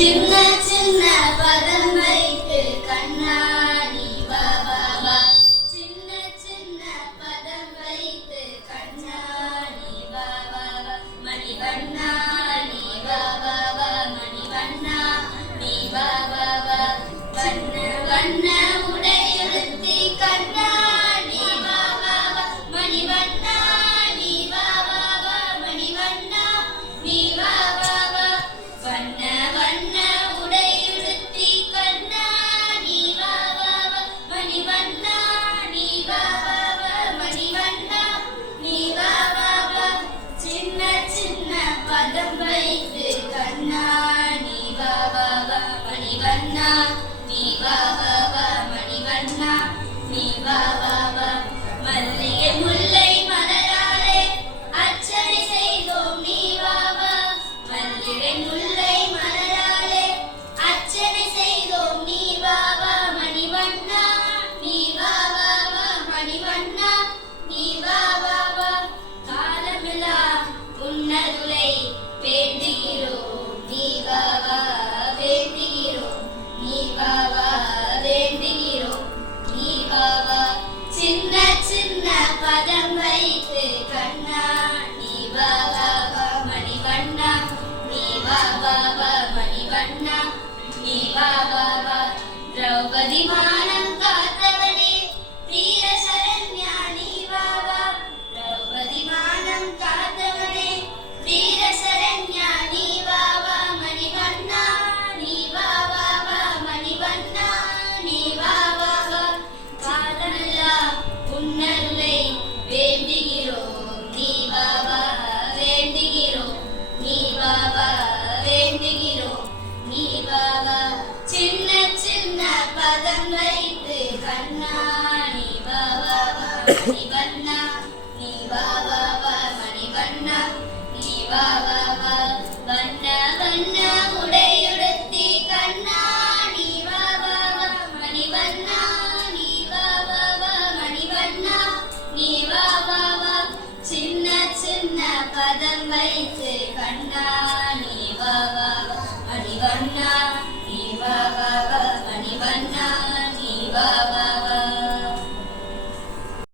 சின்ன சின்ன பதம் வைத்து கண்ணா நீ வா வா வா. சின்ன சின்ன பதம் வைத்து கண்ணா நீ வா வா வா. மணிவண்ணா நீ வா வா வா. மணிவண்ணா நீ வா வா வா. வண்ண வண்ண உடையுடுத்தி கண்ணா நீ வா வா வா. மணிவண்ணா நீ வா வா வா. மணிவண்ணா நீ வா வா வா. வண்ண வண்ண உடையுடுத்தி கண்ணா நீ வா வா வா. மணிவண்ணா நீ வா வா வா. மணிவண்ணா நீ வா வா வா. சின்ன சின்ன பதம் வைத்து கண்ணா நீ வா வா வா. மணிவண்ணா நீ வா வா வா. மணிவண்ணா நீ வா வா வா. மல்லிகை முல்லை மலராலே அர்ச்சனை செய்தோம் நீ வா வா. மல்லிகை முல்லை மலராலே அர்ச்சனை செய்தோம் நீ வா வா. மணிவண்ணா நீ வா வா வா. மணிவண்ணா நீ வா வா வா. காலமெல்லாம் உன்னருளை வேண்டுகிறோம் நீ வா வா. வேண்டுகிறோம் நீ வா வா. வேண்டுகிறோம் நீ வா வா. சின்ன சின்ன பதம் வைத்து கண்ணா நீ வா வா வா. மணிவண்ணா நீ வா வா வா. மணிவண்ணா நீ வா வா வா. திரௌபதி மானம் காத்தவனே வீர சரண்யா நீ வா வா. திரௌபதி மானம் காத்தவனே வீர சரண்யா நீ வா வா. மணிவண்ணா நீ வா வா வா. மணிவண்ணா நீ வா வா வா. காலமெல்லாம் உன்னருளை வேண்டுகிறோம் நீ வா வா. வேண்டுகிறோம் நீ வா வா. வேண்டுகிறோம் நீ வா வா. சின்ன சின்ன பதம் வைத்து கண்ணா நீ வா வா வா. மணிவண்ணா நீ வா வா வா. மணிவண்ணா நீ வா வா வா. வண்ண வண்ண உடையுடுத்தி கண்ணா நீ வா வா வா. மணிவண்ணா நீ வா வா வா. மணிவண்ணா நீ வா வா வா. சின்ன சின்ன பதம் வைத்து கண்ணா நீ வா வா வா. மணிவண்ணா